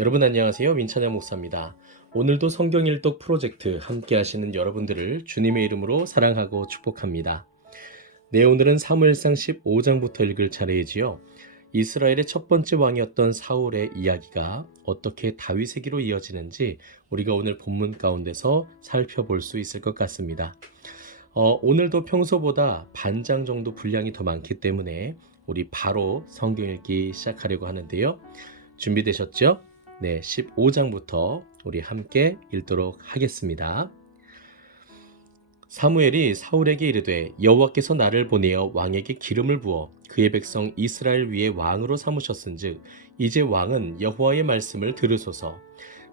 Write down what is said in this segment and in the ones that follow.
여러분 안녕하세요. 민찬영 목사입니다. 오늘도 성경 일독 프로젝트 함께 하시는 여러분들을 주님의 이름으로 사랑하고 축복합니다. 네, 오늘은 사무엘상 15장부터 읽을 차례이지요. 이스라엘의 첫 번째 왕이었던 사울의 이야기가 어떻게 다윗에게로 이어지는지 우리가 오늘 본문 가운데서 살펴볼 수 있을 것 같습니다. 오늘도 평소보다 반장 정도 분량이 더 많기 때문에 우리 바로 성경 읽기 시작하려고 하는데요. 준비되셨죠? 네, 15장부터 우리 함께 읽도록 하겠습니다. 사무엘이 사울에게 이르되 여호와께서 나를 보내어 왕에게 기름을 부어 그의 백성 이스라엘 위에 왕으로 삼으셨은즉 이제 왕은 여호와의 말씀을 들으소서.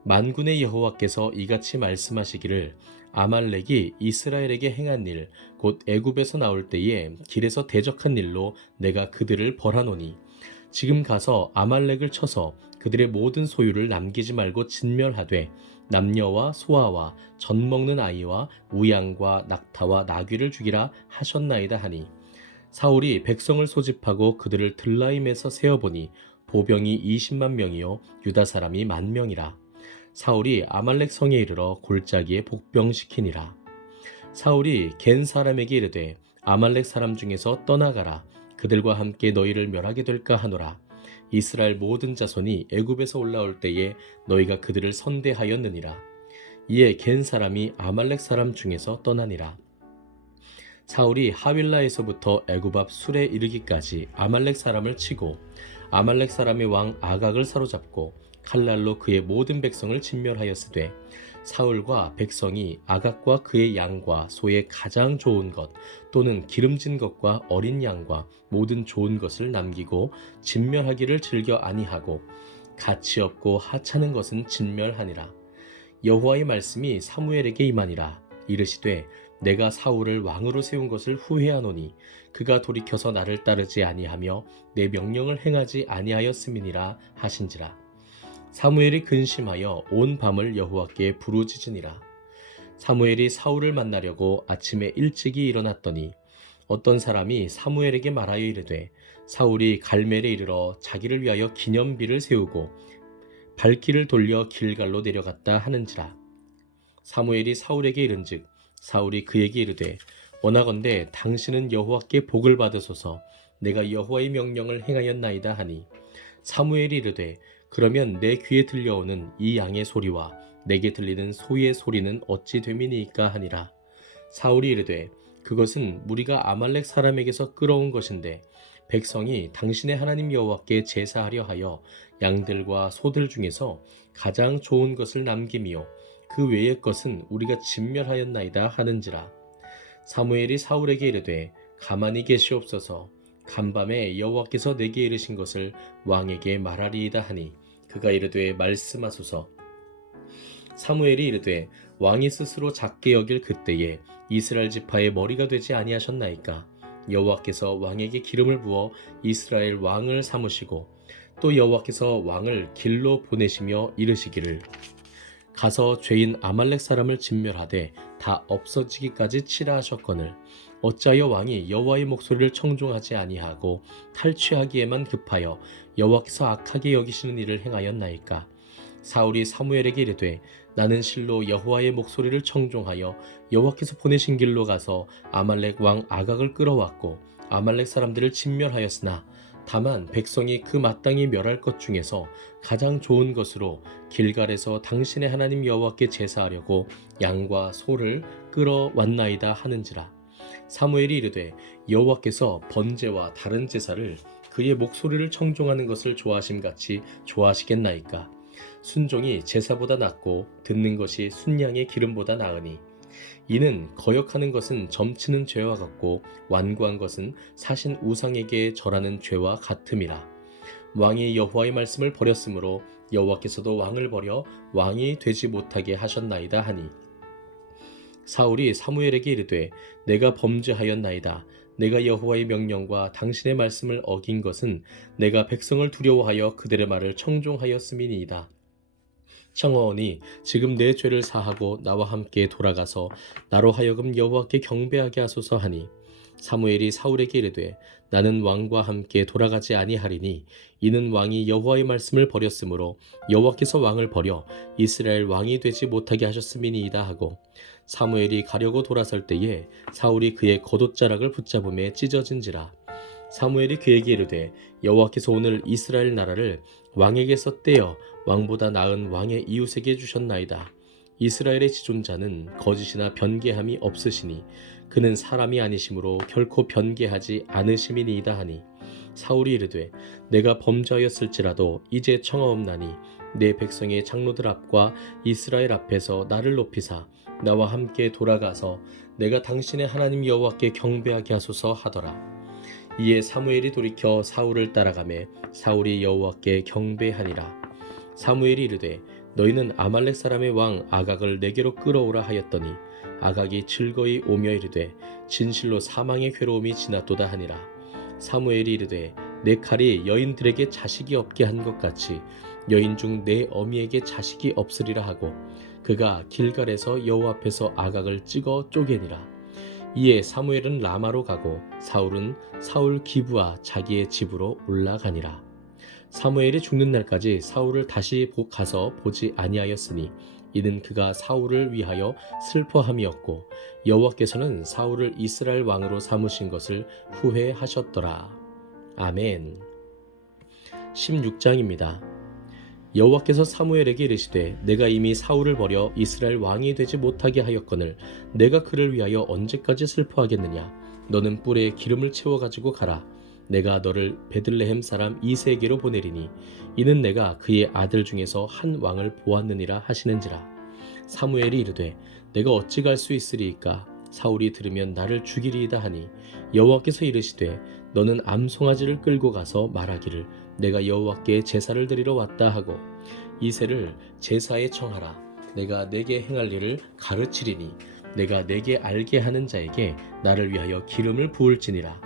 만군의 여호와께서 이같이 말씀하시기를 아말렉이 이스라엘에게 행한 일 곧 애굽에서 나올 때에 길에서 대적한 일로 내가 그들을 벌하노니 지금 가서 아말렉을 쳐서 그들의 모든 소유를 남기지 말고 진멸하되 남녀와 소아와 젖 먹는 아이와 우양과 낙타와 나귀를 죽이라 하셨나이다 하니 사울이 백성을 소집하고 그들을 들라임에서 세어보니 보병이 20만 명이요 유다 사람이 10,000명이라. 사울이 아말렉 성에 이르러 골짜기에 복병시키니라. 사울이 겐 사람에게 이르되 아말렉 사람 중에서 떠나가라. 그들과 함께 너희를 멸하게 될까 하노라. 이스라엘 모든 자손이 애굽에서 올라올 때에 너희가 그들을 선대하였느니라. 이에 겐 사람이 아말렉 사람 중에서 떠나니라. 사울이 하윌라에서부터 애굽 앞 술에 이르기까지 아말렉 사람을 치고 아말렉 사람의 왕 아각을 사로잡고 칼날로 그의 모든 백성을 진멸하였으되 사울과 백성이 아각과 그의 양과 소의 가장 좋은 것 또는 기름진 것과 어린 양과 모든 좋은 것을 남기고 진멸하기를 즐겨 아니하고 가치 없고 하찮은 것은 진멸하니라. 여호와의 말씀이 사무엘에게 임하니라. 이르시되 내가 사울을 왕으로 세운 것을 후회하노니 그가 돌이켜서 나를 따르지 아니하며 내 명령을 행하지 아니하였음이니라 하신지라. 사무엘이 근심하여 온 밤을 여호와께 부르짖으니라. 사무엘이 사울을 만나려고 아침에 일찍이 일어났더니 어떤 사람이 사무엘에게 말하여 이르되 사울이 갈멜에 이르러 자기를 위하여 기념비를 세우고 발길을 돌려 길갈로 내려갔다 하는지라. 사무엘이 사울에게 이른즉 사울이 그에게 이르되 원하건대 당신은 여호와께 복을 받으소서. 내가 여호와의 명령을 행하였나이다 하니 사무엘이 이르되 그러면 내 귀에 들려오는 이 양의 소리와 내게 들리는 소의 소리는 어찌 됨이니까 하니라. 사울이 이르되 그것은 무리가 아말렉 사람에게서 끌어온 것인데 백성이 당신의 하나님 여호와께 제사하려 하여 양들과 소들 중에서 가장 좋은 것을 남김이요 그 외의 것은 우리가 진멸하였나이다 하는지라. 사무엘이 사울에게 이르되 가만히 계시옵소서. 간밤에 여호와께서 내게 이르신 것을 왕에게 말하리이다 하니 그가 이르되 말씀하소서. 사무엘이 이르되 왕이 스스로 작게 여길 그때에 이스라엘 지파의 머리가 되지 아니하셨나이까. 여호와께서 왕에게 기름을 부어 이스라엘 왕을 삼으시고 또 여호와께서 왕을 길로 보내시며 이르시기를 가서 죄인 아말렉 사람을 진멸하되 다 없어지기까지 치라 하셨거늘 어찌하여 왕이 여호와의 목소리를 청종하지 아니하고 탈취하기에만 급하여 여호와께서 악하게 여기시는 일을 행하였나이까. 사울이 사무엘에게 이르되 나는 실로 여호와의 목소리를 청종하여 여호와께서 보내신 길로 가서 아말렉 왕 아각을 끌어왔고 아말렉 사람들을 진멸하였으나 다만 백성이 그 마땅히 멸할 것 중에서 가장 좋은 것으로 길갈에서 당신의 하나님 여호와께 제사하려고 양과 소를 끌어왔나이다 하는지라. 사무엘이 이르되 여호와께서 번제와 다른 제사를 그의 목소리를 청종하는 것을 좋아하심같이 좋아하시겠나이까. 순종이 제사보다 낫고 듣는 것이 순양의 기름보다 나으니 이는 거역하는 것은 점치는 죄와 같고 완고한 것은 사신 우상에게 절하는 죄와 같음이라. 왕이 여호와의 말씀을 버렸으므로 여호와께서도 왕을 버려 왕이 되지 못하게 하셨나이다 하니 사울이 사무엘에게 이르되 내가 범죄하였나이다. 내가 여호와의 명령과 당신의 말씀을 어긴 것은 내가 백성을 두려워하여 그들의 말을 청종하였음이니이다. 청하오니 지금 내 죄를 사하고 나와 함께 돌아가서 나로 하여금 여호와께 경배하게 하소서 하니 사무엘이 사울에게 이르되 나는 왕과 함께 돌아가지 아니하리니 이는 왕이 여호와의 말씀을 버렸으므로 여호와께서 왕을 버려 이스라엘 왕이 되지 못하게 하셨음이니이다 하고 사무엘이 가려고 돌아설 때에 사울이 그의 겉옷자락을 붙잡음에 찢어진지라. 사무엘이 그에게 이르되 여호와께서 오늘 이스라엘 나라를 왕에게서 떼어 왕보다 나은 왕의 이웃에게 주셨나이다. 이스라엘의 지존자는 거짓이나 변개함이 없으시니 그는 사람이 아니심으로 결코 변개하지 않으심이니이다 하니 사울이 이르되 내가 범죄하였을지라도 이제 청하옵나니 내 백성의 장로들 앞과 이스라엘 앞에서 나를 높이사 나와 함께 돌아가서 내가 당신의 하나님 여호와께 경배하게 하소서 하더라. 이에 사무엘이 돌이켜 사울을 따라가매 사울이 여호와께 경배하니라. 사무엘이 이르되 너희는 아말렉 사람의 왕 아각을 내게로 끌어오라 하였더니 아각이 즐거이 오며 이르되 진실로 사망의 괴로움이 지났도다 하니라. 사무엘이 이르되 내 칼이 여인들에게 자식이 없게 한 것 같이 여인 중 내 어미에게 자식이 없으리라 하고 그가 길갈에서 여호와 앞에서 아각을 찍어 쪼개니라. 이에 사무엘은 라마로 가고 사울은 사울 기브와 자기의 집으로 올라가니라. 사무엘이 죽는 날까지 사울을 다시 가서 보지 아니하였으니 이는 그가 사울을 위하여 슬퍼함이었고 여호와께서는 사울을 이스라엘 왕으로 삼으신 것을 후회하셨더라. 아멘. 16장입니다. 여호와께서 사무엘에게 이르시되 내가 이미 사울을 버려 이스라엘 왕이 되지 못하게 하였거늘 내가 그를 위하여 언제까지 슬퍼하겠느냐. 너는 뿔에 기름을 채워 가지고 가라. 내가 너를 베들레헴 사람 이새에게로 보내리니 이는 내가 그의 아들 중에서 한 왕을 보았느니라 하시는지라. 사무엘이 이르되 내가 어찌 갈 수 있으리이까. 사울이 들으면 나를 죽이리이다 하니 여호와께서 이르시되 너는 암송아지를 끌고 가서 말하기를 내가 여호와께 제사를 드리러 왔다 하고 이새를 제사에 청하라. 내가 내게 행할 일을 가르치리니 내가 내게 알게 하는 자에게 나를 위하여 기름을 부을지니라.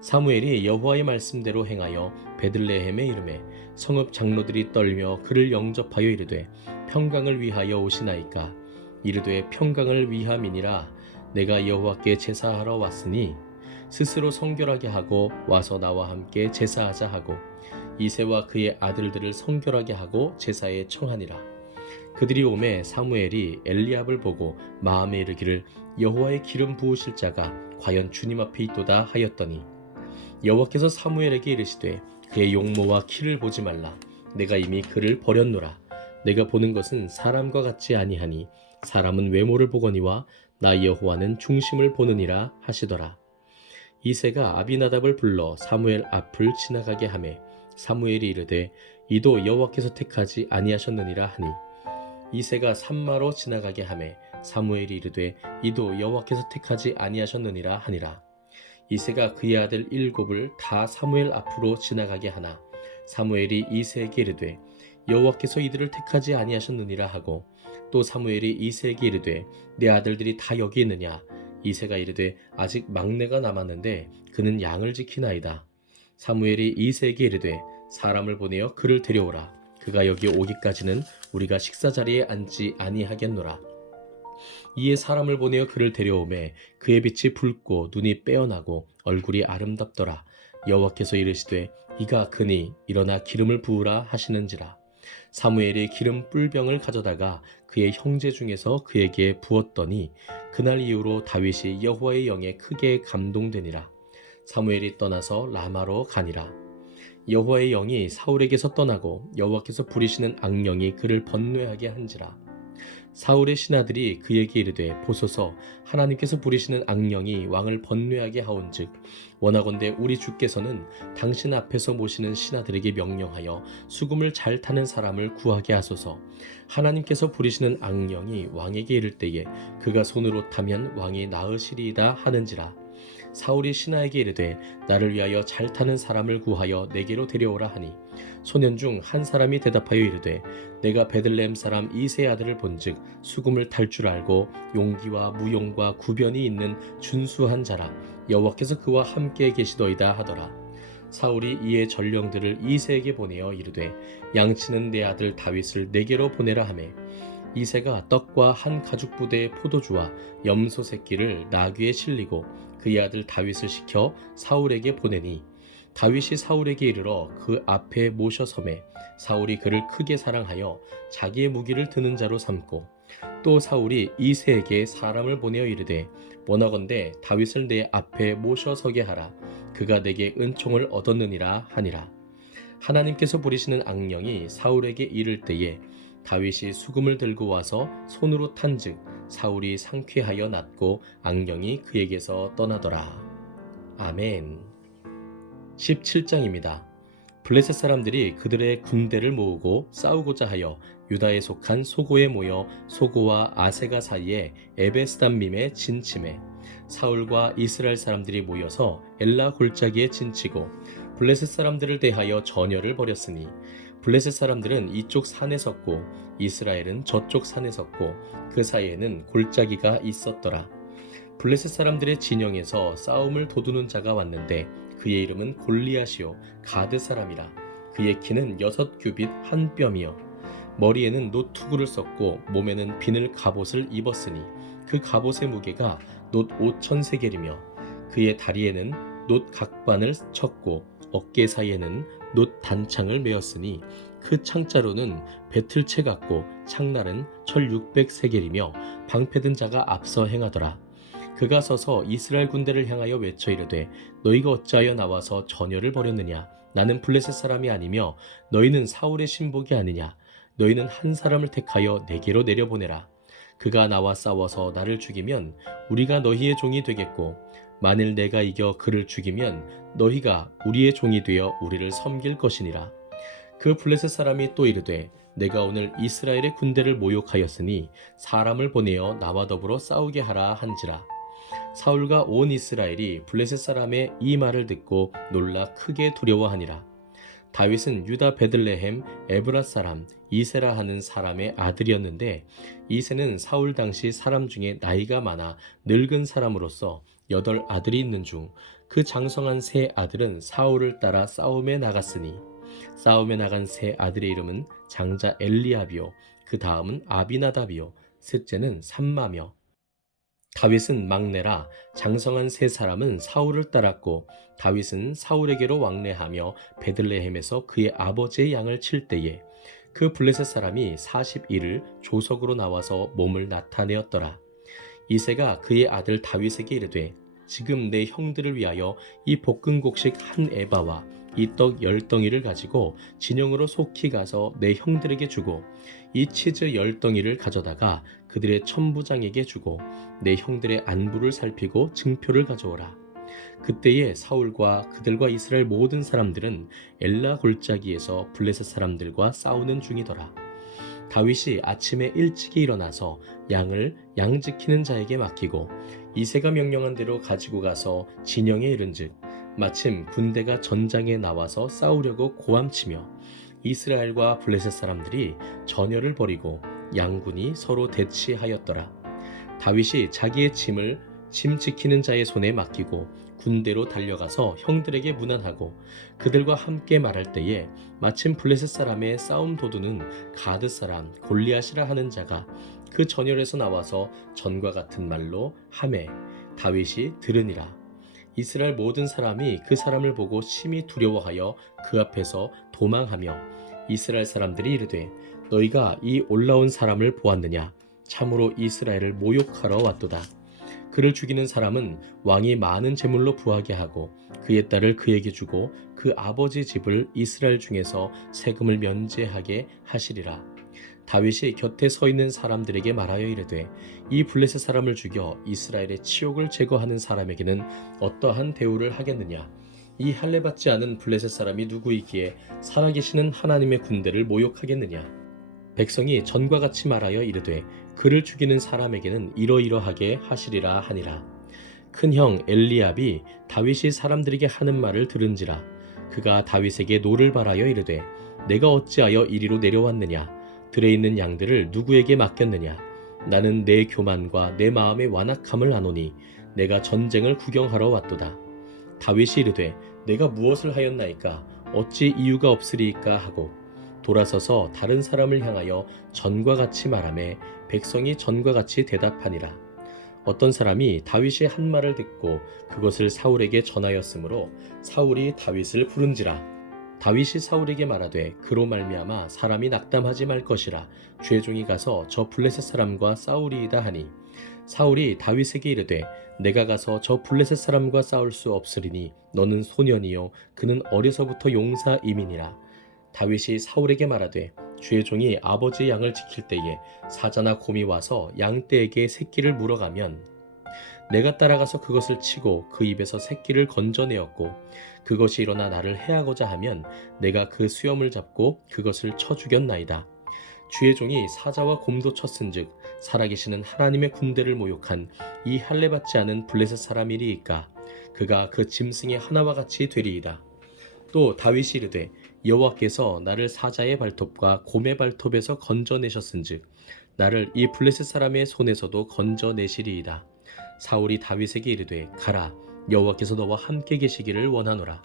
사무엘이 여호와의 말씀대로 행하여 베들레헴에 이르매 성읍 장로들이 떨며 그를 영접하여 이르되 평강을 위하여 오시나이까. 이르되 평강을 위함이니라. 내가 여호와께 제사하러 왔으니 스스로 성결하게 하고 와서 나와 함께 제사하자 하고 이새와 그의 아들들을 성결하게 하고 제사에 청하니라. 그들이 오매 사무엘이 엘리압을 보고 마음에 이르기를 여호와의 기름 부으실 자가 과연 주님 앞에 있도다 하였더니 여호와께서 사무엘에게 이르시되 그의 용모와 키를 보지 말라. 내가 이미 그를 버렸노라. 내가 보는 것은 사람과 같지 아니하니 사람은 외모를 보거니와 나 여호와는 중심을 보느니라 하시더라. 이새가 아비나답을 불러 사무엘 앞을 지나가게 하매 사무엘이 이르되 이도 여호와께서 택하지 아니하셨느니라 하니 이새가 산마로 지나가게 하매 사무엘이 이르되 이도 여호와께서 택하지 아니하셨느니라 하니라. 이새가 그의 아들 7을 다 사무엘 앞으로 지나가게 하나 사무엘이 이새에게 이르되 여호와께서 이들을 택하지 아니하셨느니라 하고 또 사무엘이 이새에게 이르되 내 아들들이 다 여기 있느냐. 이새가 이르되 아직 막내가 남았는데 그는 양을 지키나이다. 사무엘이 이새에게 이르되 사람을 보내어 그를 데려오라. 그가 여기 오기까지는 우리가 식사자리에 앉지 아니하겠노라. 이에 사람을 보내어 그를 데려오매 그의 빛이 붉고 눈이 빼어나고 얼굴이 아름답더라. 여호와께서 이르시되 이가 그니 일어나 기름을 부으라 하시는지라. 사무엘이 기름 뿔병을 가져다가 그의 형제 중에서 그에게 부었더니 그날 이후로 다윗이 여호와의 영에 크게 감동되니라. 사무엘이 떠나서 라마로 가니라. 여호와의 영이 사울에게서 떠나고 여호와께서 부리시는 악령이 그를 번뇌하게 한지라. 사울의 신하들이 그에게 이르되 보소서 하나님께서 부리시는 악령이 왕을 번뇌하게 하온즉 원하건대 우리 주께서는 당신 앞에서 모시는 신하들에게 명령하여 수금을 잘 타는 사람을 구하게 하소서. 하나님께서 부리시는 악령이 왕에게 이를 때에 그가 손으로 타면 왕이 나으시리이다 하는지라. 사울이 신하에게 이르되 나를 위하여 잘 타는 사람을 구하여 내게로 데려오라 하니 소년 중 한 사람이 대답하여 이르되 내가 베들레헴 사람 이새의 아들을 본즉 수금을 탈 줄 알고 용기와 무용과 구변이 있는 준수한 자라. 여호와께서 그와 함께 계시더이다 하더라. 사울이 이에 전령들을 이새에게 보내어 이르되 양치는 내 아들 다윗을 내게로 보내라 하매 이새가 떡과 한 가죽 부대의 포도주와 염소 새끼를 나귀에 실리고 그의 아들 다윗을 시켜 사울에게 보내니 다윗이 사울에게 이르러 그 앞에 모셔 섬에 사울이 그를 크게 사랑하여 자기의 무기를 드는 자로 삼고 또 사울이 이새에게 사람을 보내어 이르되 원하건대 다윗을 내 앞에 모셔 서게 하라. 그가 내게 은총을 얻었느니라 하니라. 하나님께서 부리시는 악령이 사울에게 이를 때에 다윗이 수금을 들고 와서 손으로 탄즉 사울이 상쾌하여 낫고 악령이 그에게서 떠나더라. 아멘. 17장입니다. 블레셋 사람들이 그들의 군대를 모으고 싸우고자 하여 유다에 속한 소고에 모여 소고와 아세가 사이에 에베스담밈에 진침해 사울과 이스라엘 사람들이 모여서 엘라 골짜기에 진치고 블레셋 사람들을 대하여 전열을 벌였으니 블레셋 사람들은 이쪽 산에 섰고 이스라엘은 저쪽 산에 섰고 그 사이에는 골짜기가 있었더라. 블레셋 사람들의 진영에서 싸움을 도두는 자가 왔는데 그의 이름은 골리앗이요 가드 사람이라. 그의 키는 6규빗 한 뼘이요 머리에는 놋투구를 썼고 몸에는 비늘 갑옷을 입었으니 그 갑옷의 무게가 놋 5천 세겔이며 그의 다리에는 놋 각반을 쳤고 어깨 사이에는 놋 단창을 메었으니 그 창자로는 배틀채 같고 창날은 철 600세겔이며 방패든 자가 앞서 행하더라. 그가 서서 이스라엘 군대를 향하여 외쳐 이르되 너희가 어찌하여 나와서 전열을 벌였느냐. 나는 블레셋 사람이 아니며 너희는 사울의 신복이 아니냐. 너희는 한 사람을 택하여 내게로 내려보내라. 그가 나와 싸워서 나를 죽이면 우리가 너희의 종이 되겠고 만일 내가 이겨 그를 죽이면 너희가 우리의 종이 되어 우리를 섬길 것이니라. 그 블레셋 사람이 또 이르되 내가 오늘 이스라엘의 군대를 모욕하였으니 사람을 보내어 나와 더불어 싸우게 하라 한지라. 사울과 온 이스라엘이 블레셋 사람의 이 말을 듣고 놀라 크게 두려워하니라. 다윗은 유다 베들레헴 에브라 사람 이세라 하는 사람의 아들이었는데 이세는 사울 당시 사람 중에 나이가 많아 늙은 사람으로서 8 아들이 있는 중 그 장성한 세 아들은 사울을 따라 싸움에 나갔으니 싸움에 나간 세 아들의 이름은 장자 엘리압이요 그 다음은 아비나답이요 셋째는 삼마며 다윗은 막내라. 장성한 세 사람은 사울을 따랐고 다윗은 사울에게로 왕래하며 베들레헴에서 그의 아버지의 양을 칠 때에 그 블레셋 사람이 40일을 조석으로 나와서 몸을 나타내었더라. 이새가 그의 아들 다윗에게 이르되 지금 내 형들을 위하여 이 볶음곡식 한 에바와 이 떡 10덩이를 가지고 진영으로 속히 가서 내 형들에게 주고 이 치즈 10덩이를 가져다가 그들의 천부장에게 주고 내 형들의 안부를 살피고 증표를 가져오라. 그때에 사울과 그들과 이스라엘 모든 사람들은 엘라 골짜기에서 블레셋 사람들과 싸우는 중이더라. 다윗이 아침에 일찍이 일어나서 양을 양 지키는 자에게 맡기고 이새가 명령한 대로 가지고 가서 진영에 이른즉 마침 군대가 전장에 나와서 싸우려고 고함치며 이스라엘과 블레셋 사람들이 전열을 벌이고 양군이 서로 대치하였더라. 다윗이 자기의 짐을 짐 지키는 자의 손에 맡기고 군대로 달려가서 형들에게 문안하고 그들과 함께 말할 때에 마침 블레셋 사람의 싸움 도두는 가드 사람 골리앗이라 하는 자가 그 전열에서 나와서 전과 같은 말로 하매 다윗이 들으니라. 이스라엘 모든 사람이 그 사람을 보고 심히 두려워하여 그 앞에서 도망하며 이스라엘 사람들이 이르되 너희가 이 올라온 사람을 보았느냐. 참으로 이스라엘을 모욕하러 왔도다. 그를 죽이는 사람은 왕이 많은 재물로 부하게 하고 그의 딸을 그에게 주고 그 아버지 집을 이스라엘 중에서 세금을 면제하게 하시리라. 다윗이 곁에 서 있는 사람들에게 말하여 이르되 이 블레셋 사람을 죽여 이스라엘의 치욕을 제거하는 사람에게는 어떠한 대우를 하겠느냐. 이 할례받지 않은 블레셋 사람이 누구이기에 살아계시는 하나님의 군대를 모욕하겠느냐. 백성이 전과 같이 말하여 이르되 그를 죽이는 사람에게는 이러이러하게 하시리라 하니라. 큰형 엘리압이 다윗이 사람들에게 하는 말을 들은지라. 그가 다윗에게 노를 바라여 이르되 내가 어찌하여 이리로 내려왔느냐. 들에 있는 양들을 누구에게 맡겼느냐. 나는 내 교만과 내 마음의 완악함을 아노니 내가 전쟁을 구경하러 왔도다. 다윗이 이르되 내가 무엇을 하였나이까. 어찌 이유가 없으리이까 하고 돌아서서 다른 사람을 향하여 전과 같이 말하매 백성이 전과 같이 대답하니라. 어떤 사람이 다윗의 한 말을 듣고 그것을 사울에게 전하였으므로 사울이 다윗을 부른지라. 다윗이 사울에게 말하되 그로 말미암아 사람이 낙담하지 말 것이라. 주의 종이 가서 저 블레셋 사람과 싸우리이다 하니 사울이 다윗에게 이르되 내가 가서 저 블레셋 사람과 싸울 수 없으리니 너는 소년이요 그는 어려서부터 용사임이니라. 다윗이 사울에게 말하되 주의 종이 아버지의 양을 지킬 때에 사자나 곰이 와서 양떼에게 새끼를 물어가면 내가 따라가서 그것을 치고 그 입에서 새끼를 건져내었고 그것이 일어나 나를 해하고자 하면 내가 그 수염을 잡고 그것을 쳐 죽였나이다. 주의 종이 사자와 곰도 쳤은즉 살아계시는 하나님의 군대를 모욕한 이 할례받지 않은 블레셋 사람이리이까 그가 그 짐승의 하나와 같이 되리이다. 또 다윗이 이르되 여호와께서 나를 사자의 발톱과 곰의 발톱에서 건져내셨은즉 나를 이 블레셋 사람의 손에서도 건져내시리이다. 사울이 다윗에게 이르되 가라 여호와께서 너와 함께 계시기를 원하노라.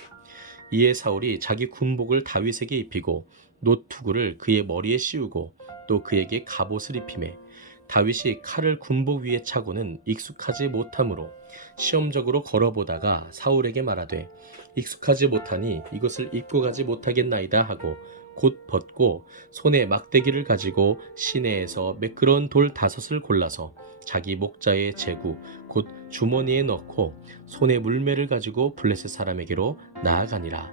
이에 사울이 자기 군복을 다윗에게 입히고 노투구를 그의 머리에 씌우고 또 그에게 갑옷을 입히매 다윗이 칼을 군복 위에 차고는 익숙하지 못하므로 시험적으로 걸어보다가 사울에게 말하되 익숙하지 못하니 이것을 입고 가지 못하겠나이다 하고 곧 벗고 손에 막대기를 가지고 시내에서 매끄러운 돌 5을 골라서 자기 목자의 제구 곧 주머니에 넣고 손에 물매를 가지고 블레셋 사람에게로 나아가니라.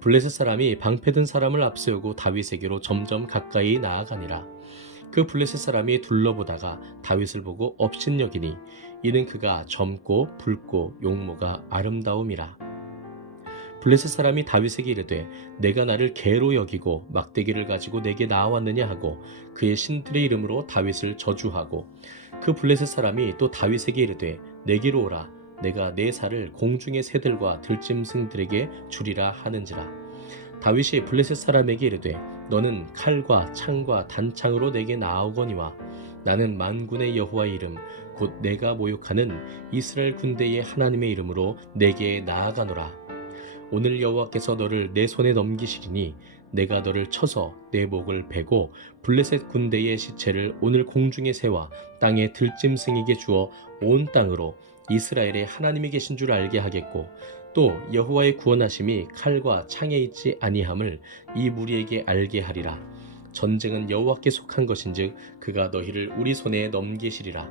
블레셋 사람이 방패든 사람을 앞세우고 다윗에게로 점점 가까이 나아가니라. 그 블레셋 사람이 둘러보다가 다윗을 보고 업신여기니 이는 그가 젊고 붉고 용모가 아름다움이라. 블레셋 사람이 다윗에게 이르되 내가 나를 개로 여기고 막대기를 가지고 내게 나아왔느냐 하고 그의 신들의 이름으로 다윗을 저주하고 그 블레셋 사람이 또 다윗에게 이르되 내게로 오라 내가 내 살을 공중의 새들과 들짐승들에게 주리라 하는지라. 다윗이 블레셋 사람에게 이르되 너는 칼과 창과 단창으로 내게 나아오거니와 나는 만군의 여호와의 이름 곧 내가 모욕하는 이스라엘 군대의 하나님의 이름으로 내게 나아가노라. 오늘 여호와께서 너를 내 손에 넘기시리니 내가 너를 쳐서 내 목을 베고 블레셋 군대의 시체를 오늘 공중의 새와 땅의 들짐승에게 주어 온 땅으로 이스라엘의 하나님이 계신 줄 알게 하겠고 또 여호와의 구원하심이 칼과 창에 있지 아니함을 이 무리에게 알게 하리라. 전쟁은 여호와께 속한 것인즉 그가 너희를 우리 손에 넘기시리라.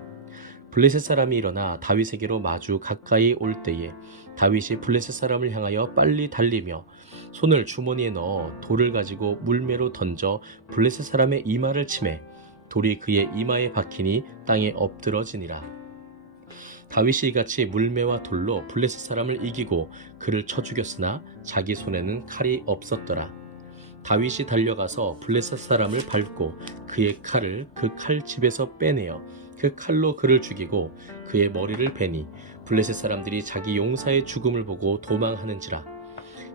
블레셋 사람이 일어나 다윗에게로 마주 가까이 올 때에 다윗이 블레셋 사람을 향하여 빨리 달리며 손을 주머니에 넣어 돌을 가지고 물매로 던져 블레셋 사람의 이마를 치매 돌이 그의 이마에 박히니 땅에 엎드러지니라. 다윗이 이같이 물매와 돌로 블레셋 사람을 이기고 그를 쳐 죽였으나 자기 손에는 칼이 없었더라. 다윗이 달려가서 블레셋 사람을 밟고 그의 칼을 그 칼집에서 빼내어 그 칼로 그를 죽이고 그의 머리를 베니 블레셋 사람들이 자기 용사의 죽음을 보고 도망하는지라.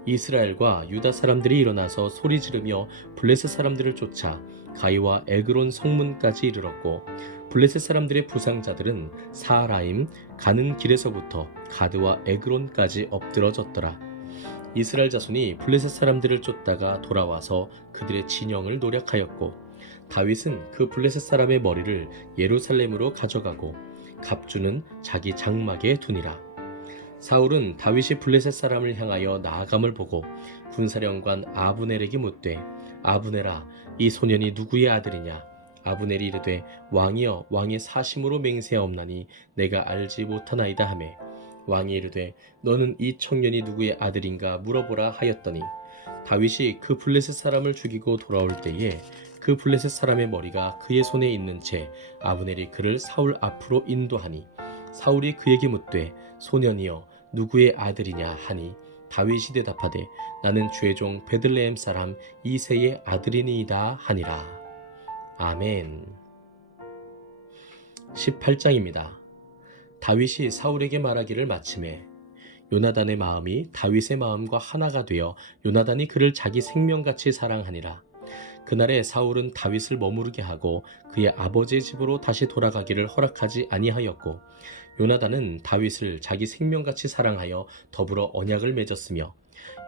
이스라엘과 유다 사람들이 일어나서 소리 지르며 블레셋 사람들을 쫓아 가이와 에그론 성문까지 이르렀고 블레셋 사람들의 부상자들은 사라임 가는 길에서부터 가드와 에그론까지 엎드러졌더라. 이스라엘 자손이 블레셋 사람들을 쫓다가 돌아와서 그들의 진영을 노략하였고 다윗은 그 블레셋 사람의 머리를 예루살렘으로 가져가고 갑주는 자기 장막에 두니라. 사울은 다윗이 블레셋 사람을 향하여 나아감을 보고 군사령관 아브넬에게 묻되 아브넬아 이 소년이 누구의 아들이냐. 아브넬이 이르되 왕이여 왕의 사심으로 맹세하옵나니 내가 알지 못하나이다 하매 왕이 이르되 너는 이 청년이 누구의 아들인가 물어보라 하였더니 다윗이 그 블레셋 사람을 죽이고 돌아올 때에 그 블레셋 사람의 머리가 그의 손에 있는 채 아브넬이 그를 사울 앞으로 인도하니 사울이 그에게 묻되 소년이여 누구의 아들이냐 하니 다윗이 대답하되 나는 주의 종 베들레헴 사람 이새의 아들이니이다 하니라. 아멘. 18장입니다. 다윗이 사울에게 말하기를 마침에 요나단의 마음이 다윗의 마음과 하나가 되어 요나단이 그를 자기 생명같이 사랑하니라. 그날에 사울은 다윗을 머무르게 하고 그의 아버지의 집으로 다시 돌아가기를 허락하지 아니하였고 요나단은 다윗을 자기 생명같이 사랑하여 더불어 언약을 맺었으며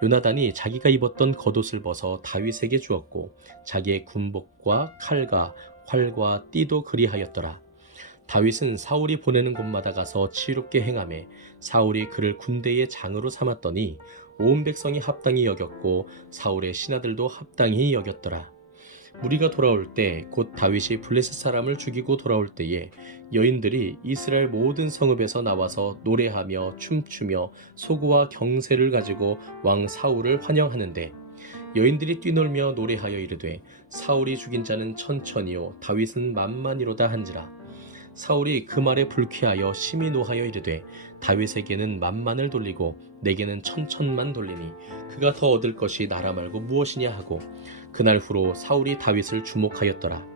요나단이 자기가 입었던 겉옷을 벗어 다윗에게 주었고 자기의 군복과 칼과 활과 띠도 그리하였더라. 다윗은 사울이 보내는 곳마다 가서 지혜롭게 행하매 사울이 그를 군대의 장으로 삼았더니 온 백성이 합당히 여겼고 사울의 신하들도 합당히 여겼더라. 무리가 돌아올 때 곧 다윗이 블레셋 사람을 죽이고 돌아올 때에 여인들이 이스라엘 모든 성읍에서 나와서 노래하며 춤추며 소고와 경새를 가지고 왕 사울을 환영하는데 여인들이 뛰놀며 노래하여 이르되 사울이 죽인 자는 천천히요 다윗은 만만이로다 한지라. 사울이 그 말에 불쾌하여 심히 노하여 이르되 다윗에게는 만만을 돌리고 내게는 천천만 돌리니 그가 더 얻을 것이 나라 말고 무엇이냐 하고 그날 후로 사울이 다윗을 주목하였더라.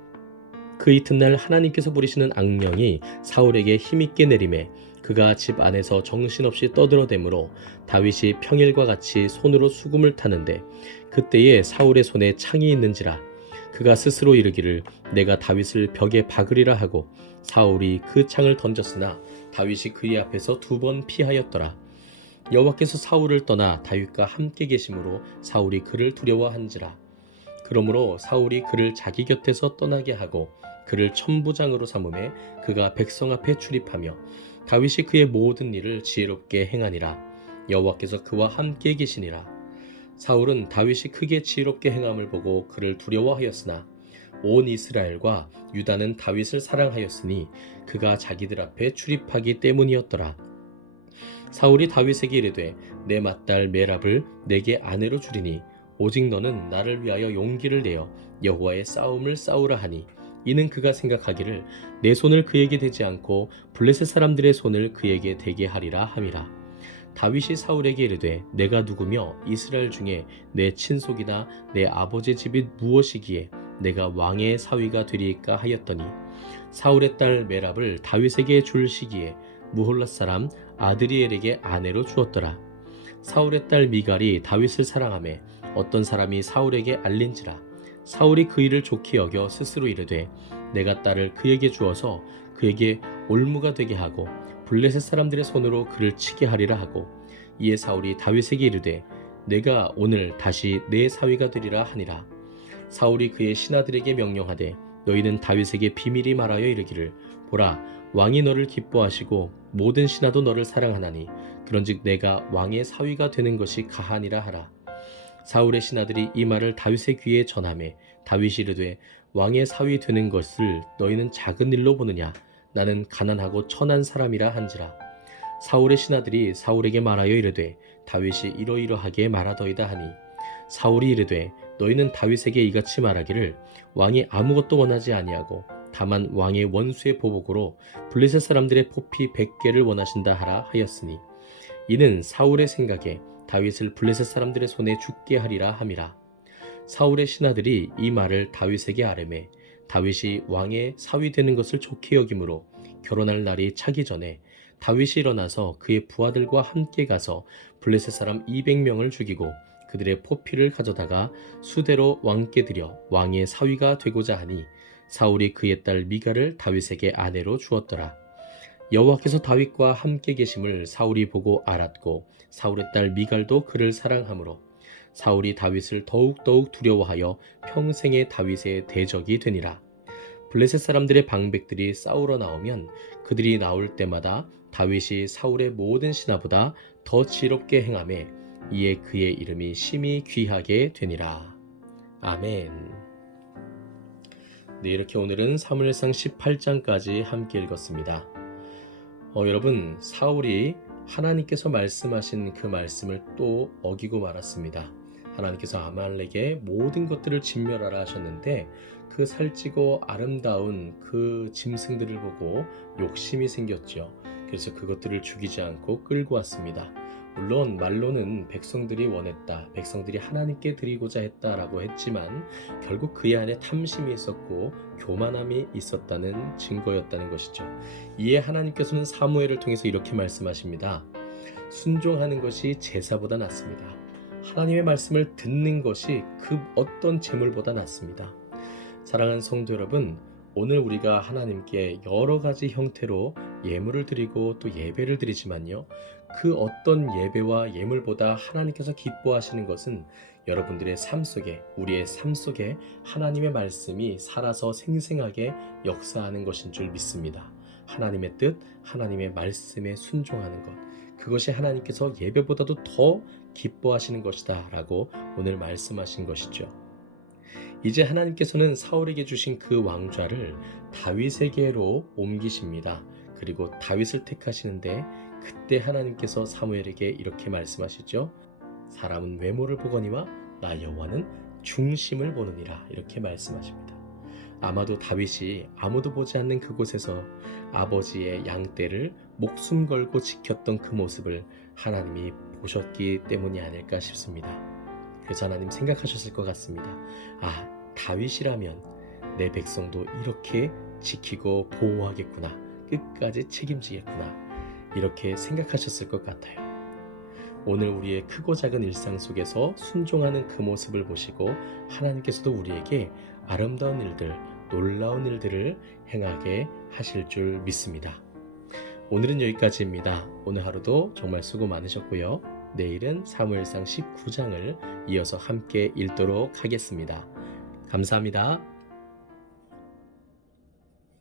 그 이튿날 하나님께서 부리시는 악령이 사울에게 힘있게 내림에 그가 집 안에서 정신없이 떠들어대므로 다윗이 평일과 같이 손으로 수금을 타는데 그때에 사울의 손에 창이 있는지라. 그가 스스로 이르기를 내가 다윗을 벽에 박으리라 하고 사울이 그 창을 던졌으나 다윗이 그의 앞에서 2번 피하였더라. 여호와께서 사울을 떠나 다윗과 함께 계심으로 사울이 그를 두려워한지라. 그러므로 사울이 그를 자기 곁에서 떠나게 하고 그를 천부장으로 삼음에 그가 백성 앞에 출입하며 다윗이 그의 모든 일을 지혜롭게 행하니라. 여호와께서 그와 함께 계시니라. 사울은 다윗이 크게 지혜롭게 행함을 보고 그를 두려워하였으나 온 이스라엘과 유다는 다윗을 사랑하였으니 그가 자기들 앞에 출입하기 때문이었더라. 사울이 다윗에게 이르되 내 맏딸 메랍을 내게 아내로 주리니 오직 너는 나를 위하여 용기를 내어 여호와의 싸움을 싸우라 하니 이는 그가 생각하기를 내 손을 그에게 대지 않고 블레셋 사람들의 손을 그에게 대게 하리라 함이라. 다윗이 사울에게 이르되 내가 누구며 이스라엘 중에 내 친속이나 내 아버지 집이 무엇이기에 내가 왕의 사위가 되리이까 하였더니 사울의 딸 메랍을 다윗에게 줄 시기에 무홀랏 사람 아드리엘에게 아내로 주었더라. 사울의 딸 미갈이 다윗을 사랑하매 어떤 사람이 사울에게 알린지라. 사울이 그 일을 좋게 여겨 스스로 이르되 내가 딸을 그에게 주어서 그에게 올무가 되게 하고 블레셋 사람들의 손으로 그를 치게 하리라 하고 이에 사울이 다윗에게 이르되 내가 오늘 다시 내 사위가 되리라 하니라. 사울이 그의 신하들에게 명령하되 너희는 다윗에게 비밀히 말하여 이르기를 보라 왕이 너를 기뻐하시고 모든 신하도 너를 사랑하나니 그런즉 내가 왕의 사위가 되는 것이 가하니라 하라. 사울의 신하들이 이 말을 다윗의 귀에 전하매 다윗이 이르되 왕의 사위 되는 것을 너희는 작은 일로 보느냐 나는 가난하고 천한 사람이라 한지라. 사울의 신하들이 사울에게 말하여 이르되 다윗이 이러이러하게 말하더이다 하니 사울이 이르되 너희는 다윗에게 이같이 말하기를 왕이 아무것도 원하지 아니하고 다만 왕의 원수의 보복으로 블레셋 사람들의 포피 100개를 원하신다 하라 하였으니 이는 사울의 생각에 다윗을 블레셋 사람들의 손에 죽게 하리라 함이라. 사울의 신하들이 이 말을 다윗에게 아뢰매 다윗이 왕의 사위 되는 것을 좋게 여김으로 결혼할 날이 차기 전에 다윗이 일어나서 그의 부하들과 함께 가서 블레셋 사람 200명을 죽이고 그들의 포피를 가져다가 수대로 왕께 드려 왕의 사위가 되고자 하니 사울이 그의 딸 미갈을 다윗에게 아내로 주었더라. 여호와께서 다윗과 함께 계심을 사울이 보고 알았고 사울의 딸 미갈도 그를 사랑하므로 사울이 다윗을 더욱더욱 두려워하여 평생의 다윗의 대적이 되니라. 블레셋 사람들의 방백들이 싸우러 나오면 그들이 나올 때마다 다윗이 사울의 모든 신하보다 더 지롭게 행하매 이에 그의 이름이 심히 귀하게 되니라. 아멘. 네, 이렇게 오늘은 사무엘상 18장까지 함께 읽었습니다. 여러분, 사울이 하나님께서 말씀하신 그 말씀을 또 어기고 말았습니다. 하나님께서 아말렉의 모든 것들을 진멸하라 하셨는데 그 살찌고 아름다운 그 짐승들을 보고 욕심이 생겼죠. 그래서 그것들을 죽이지 않고 끌고 왔습니다. 물론 말로는 백성들이 원했다, 백성들이 하나님께 드리고자 했다라고 했지만 결국 그의 안에 탐심이 있었고 교만함이 있었다는 증거였다는 것이죠. 이에 하나님께서는 사무엘을 통해서 이렇게 말씀하십니다. 순종하는 것이 제사보다 낫습니다. 하나님의 말씀을 듣는 것이 그 어떤 재물보다 낫습니다. 사랑하는 성도 여러분, 오늘 우리가 하나님께 여러 가지 형태로 예물을 드리고 또 예배를 드리지만요, 그 어떤 예배와 예물보다 하나님께서 기뻐하시는 것은 여러분들의 삶 속에, 우리의 삶 속에 하나님의 말씀이 살아서 생생하게 역사하는 것인 줄 믿습니다. 하나님의 뜻, 하나님의 말씀에 순종하는 것, 그것이 하나님께서 예배보다도 더 기뻐하시는 것이다 라고 오늘 말씀하신 것이죠. 이제 하나님께서는 사울에게 주신 그 왕좌를 다윗에게로 옮기십니다. 그리고 다윗을 택하시는데 그때 하나님께서 사무엘에게 이렇게 말씀하시죠. 사람은 외모를 보거니와 나 여호와는 중심을 보느니라, 이렇게 말씀하십니다. 아마도 다윗이 아무도 보지 않는 그곳에서 아버지의 양떼를 목숨 걸고 지켰던 그 모습을 하나님이 보셨기 때문이 아닐까 싶습니다. 그래서 하나님 생각하셨을 것 같습니다. 아, 다윗이라면 내 백성도 이렇게 지키고 보호하겠구나, 끝까지 책임지겠구나, 이렇게 생각하셨을 것 같아요. 오늘 우리의 크고 작은 일상 속에서 순종하는 그 모습을 보시고 하나님께서도 우리에게 아름다운 일들, 놀라운 일들을 행하게 하실 줄 믿습니다. 오늘은 여기까지입니다. 오늘 하루도 정말 수고 많으셨고요. 내일은 사무엘상 19장을 이어서 함께 읽도록 하겠습니다. 감사합니다.